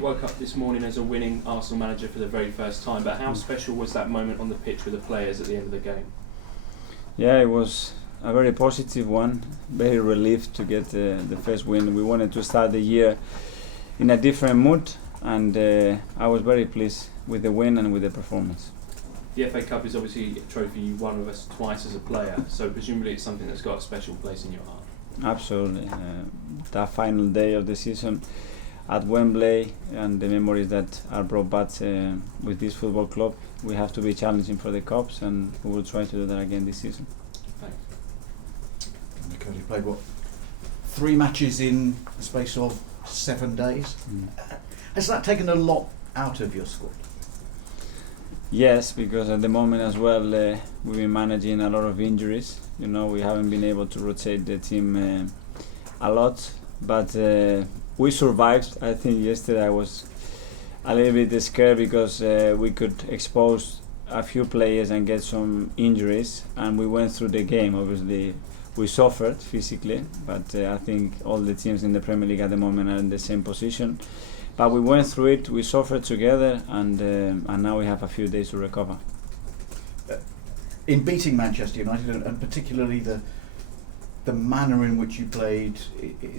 Woke up this morning as a winning Arsenal manager for the very first time, but how special was that moment on the pitch with the players at the end of the game? Yeah, it was a very positive one. Very relieved to get the first win. We wanted to start the year in a different mood, and I was very pleased with the win and with the performance. The FA Cup is obviously a trophy you won with us twice as a player, so presumably it's something that's got a special place in your heart. Absolutely. That final day of the season at Wembley and the memories that are brought back with this football club, we have to be challenging for the cups, and we will try to do that again this season. Thanks. You played 3 matches in the space of 7 days. Has that taken a lot out of your squad? Yes, because at the moment as well we've been managing a lot of injuries. We haven't been able to rotate the team a lot, but we survived. I think yesterday I was a little bit scared because we could expose a few players and get some injuries, and we went through the game. Obviously we suffered physically, but I think all the teams in the Premier League at the moment are in the same position. But we went through it, we suffered together, and now we have a few days to recover. In beating Manchester United, and particularly the manner in which you played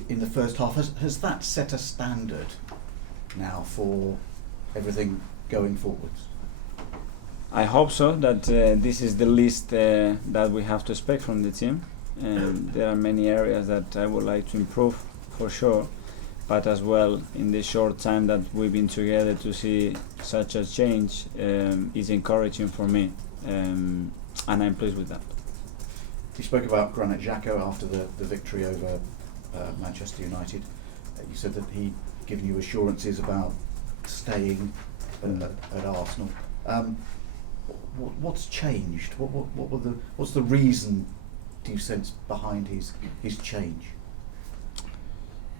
in the first half, has that set a standard now for everything going forwards? I hope so, that this is the least that we have to expect from the team. There are many areas that I would like to improve, for sure. But as well, in the short time that we've been together, to see such a change is encouraging for me, and I'm pleased with that. You spoke about Granit Xhaka after the victory over Manchester United. You said that he'd given you assurances about staying at Arsenal. What's changed? What's the reason, do you sense, behind his change?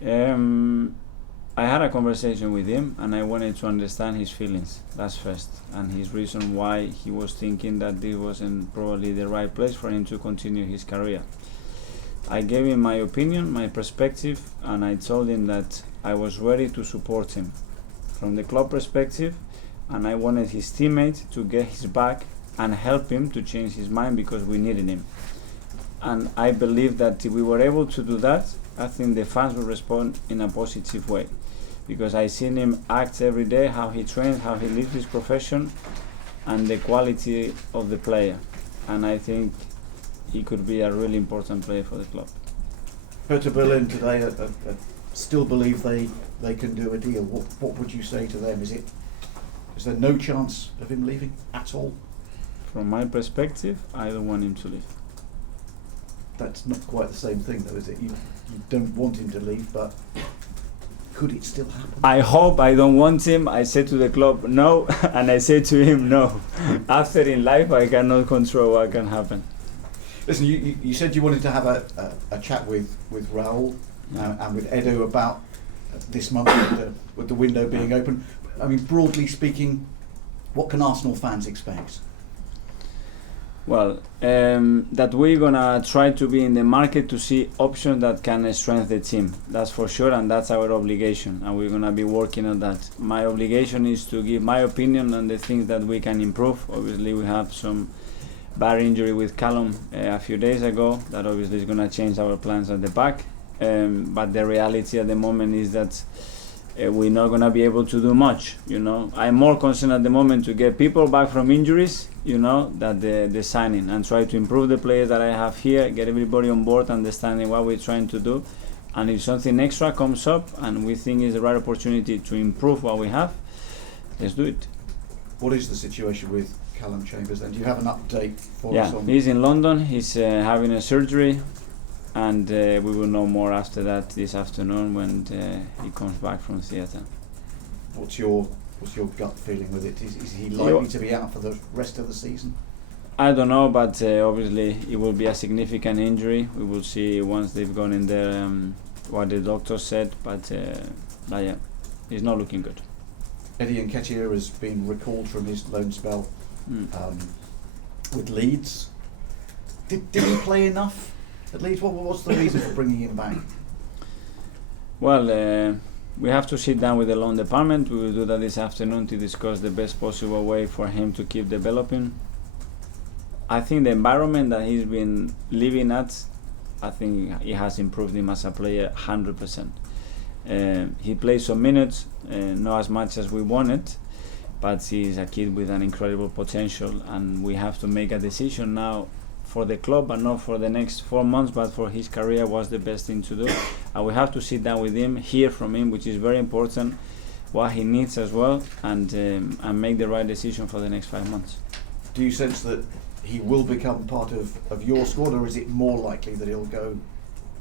I had a conversation with him, and I wanted to understand his feelings, that's first, and his reason why he was thinking that this wasn't probably the right place for him to continue his career. I gave him my opinion, my perspective, and I told him that I was ready to support him from the club perspective, and I wanted his teammate to get his back and help him to change his mind because we needed him. And I believe that if we were able to do that, I think the fans will respond in a positive way, because I seen him act every day, how he trains, how he lives his profession, and the quality of the player. And I think he could be a really important player for the club. Hertha Berlin today still believe they can do a deal. What would you say to them? Is there no chance of him leaving at all? From my perspective, I don't want him to leave. That's not quite the same thing, though, is it? You don't want him to leave, but could it still happen? I hope. I don't want him. I said to the club no, and I said to him no. After in life, I cannot control what can happen. Listen, you said you wanted to have a chat with Raul and with Edu about this month with the window being open. I mean, broadly speaking, what can Arsenal fans expect? Well, that we're gonna try to be in the market to see options that can strengthen the team. That's for sure, and that's our obligation, and we're gonna be working on that. My obligation is to give my opinion on the things that we can improve. Obviously, we have some bad injury with Callum a few days ago. That obviously is gonna change our plans at the back. But the reality at the moment is that we're not going to be able to do much. I'm more concerned at the moment to get people back from injuries, than the signing, and try to improve the players that I have here, get everybody on board, understanding what we're trying to do. And if something extra comes up and we think is the right opportunity to improve what we have, let's do it. What is the situation with Callum Chambers then? Do you have an update for us on? He's in London. He's having a surgery, and we will know more after that this afternoon when he comes back from theatre. What's your gut feeling with it? Is he likely to be out for the rest of the season? I don't know, but obviously it will be a significant injury. We will see once they've gone in there what the doctor said, but yeah, it's not looking good. Eddie Nketiah has been recalled from his loan spell with Leeds. Did he play enough at Leeds? What's the reason for bringing him back? Well, we have to sit down with the loan department. We will do that this afternoon to discuss the best possible way for him to keep developing. I think the environment that he's been living at, I think it has improved him as a player 100%. He plays some minutes, not as much as we wanted, but he's a kid with an incredible potential, and we have to make a decision now for the club, and not for the next 4 months, but for his career, what's the best thing to do. And we have to sit down with him, hear from him, which is very important, what he needs as well, and make the right decision for the next 5 months. Do you sense that he will become part of your squad, or is it more likely that he'll go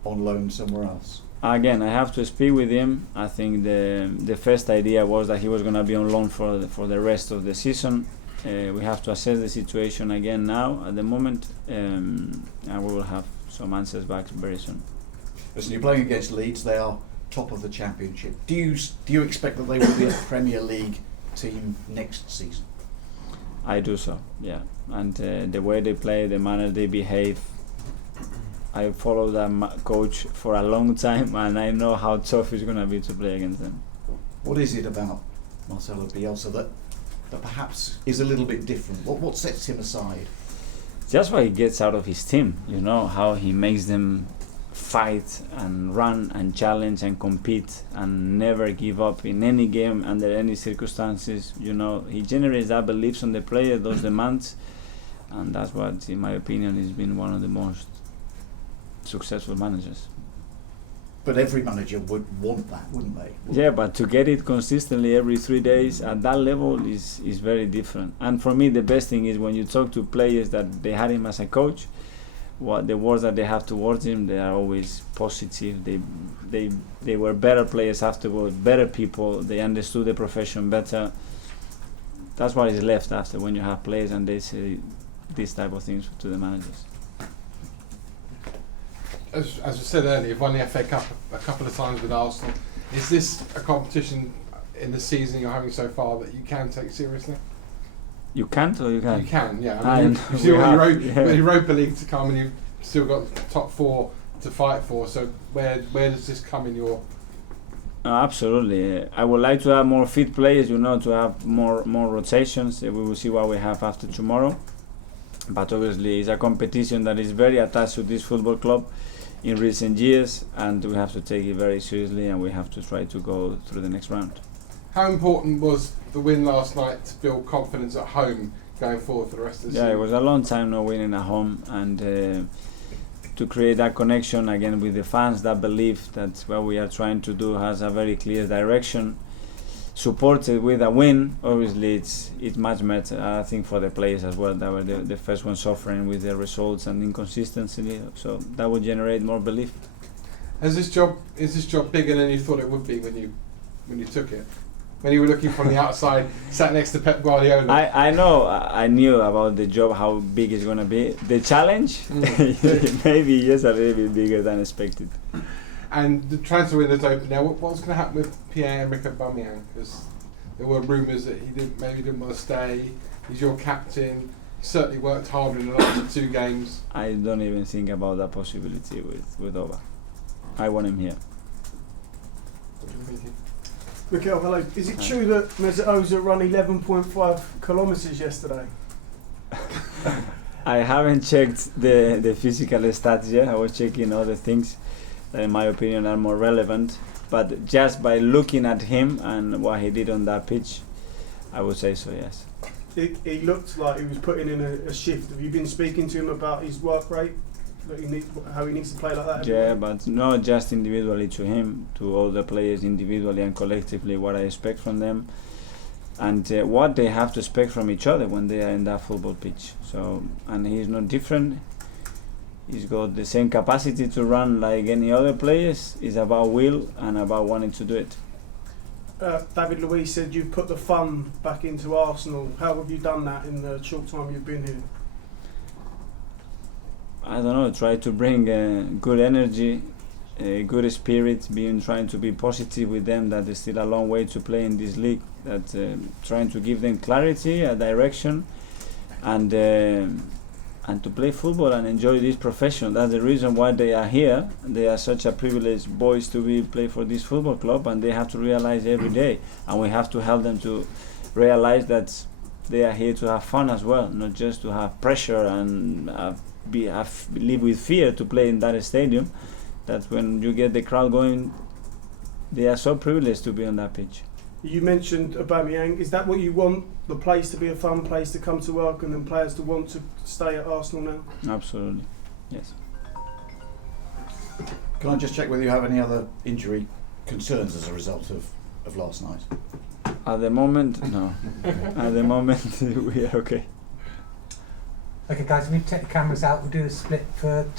on loan somewhere else? Again, I have to speak with him. I think the first idea was that he was going to be on loan for the rest of the season. We have to assess the situation again now at the moment, and we will have some answers back very soon. Listen, you're playing against Leeds. They are top of the Championship. Do you expect that they will be a Premier League team next season? I do so, yeah. And the way they play, the manner they behave, I followed that coach for a long time, and I know how tough it's going to be to play against them. What is it about Marcelo Bielsa that perhaps is a little bit different? What sets him aside? Just what he gets out of his team, you know, how he makes them fight and run and challenge and compete and never give up in any game under any circumstances. You know, he generates that beliefs on the player, those demands, and that's what, in my opinion, has been one of the most successful managers. But every manager would want that, wouldn't they? Yeah, but to get it consistently every 3 days at that level is very different. And for me, the best thing is when you talk to players that they had him as a coach, what the words that they have towards him, they are always positive. They were better players afterwards, better people. They understood the profession better. That's what is left after when you have players and they say these type of things to the managers. As I said earlier, you've won the FA Cup a couple of times with Arsenal. Is this a competition in the season you're having so far that you can take seriously? You can't or you can? You can, yeah. I mean, you've still got Europa League to come, and you've still got the top 4 to fight for. So where does this come in your? Absolutely. I would like to have more fit players, you know, to have more rotations. We will see what we have after tomorrow. But obviously, it's a competition that is very attached to this football club in recent years, and we have to take it very seriously, and we have to try to go through the next round. How important was the win last night to build confidence at home going forward for the rest of the season? Yeah, it was a long time not winning at home, and to create that connection again with the fans, that belief that what we are trying to do has a very clear direction, supported with a win. Obviously, it's much better. I think for the players as well, that were the first one suffering with the results and inconsistency. So that would generate more belief. Is this job bigger than you thought it would be when you took it? When you were looking from the outside, sat next to Pep Guardiola? I knew about the job, how big it's going to be. The challenge, maybe just a little bit bigger than expected. And the transfer window's open now. What's going to happen with Pierre-Emerick Aubameyang? Because there were rumours that he didn't want to stay. He's your captain. He certainly worked hard in the last 2 games. I don't even think about that possibility with Oba. I want him here. What do you think? Mikel, hello. Is it true that Mesut Ozil ran 11.5 kilometres yesterday? I haven't checked the physical stats yet. I was checking other things that in my opinion are more relevant. But just by looking at him and what he did on that pitch, I would say so, yes. He looked like he was putting in a shift. Have you been speaking to him about his work rate? How he needs to play like that? Yeah, but not just individually to him, to all the players individually and collectively, what I expect from them, and what they have to expect from each other when they are in that football pitch. So, and he's not different. He's got the same capacity to run like any other players. It's about will and about wanting to do it. David Luiz said you've put the fun back into Arsenal. How have you done that in the short time you've been here? I don't know, try to bring good energy, good spirit, trying to be positive with them, that there's still a long way to play in this league, that trying to give them clarity, a direction, and and to play football and enjoy this profession. That's the reason why they are here. They are such a privileged boys to play for this football club, and they have to realize every day, and we have to help them to realize that they are here to have fun as well, not just to have pressure and live with fear to play in that stadium. That when you get the crowd going, they are so privileged to be on that pitch. You mentioned Aubameyang. Is that what you want? The place to be a fun place to come to work, and then players to want to stay at Arsenal now? Absolutely, yes. Can I just check whether you have any other injury concerns as a result of last night? At the moment, no. At the moment, we are okay. Okay, guys, we take the cameras out. We'll do a split for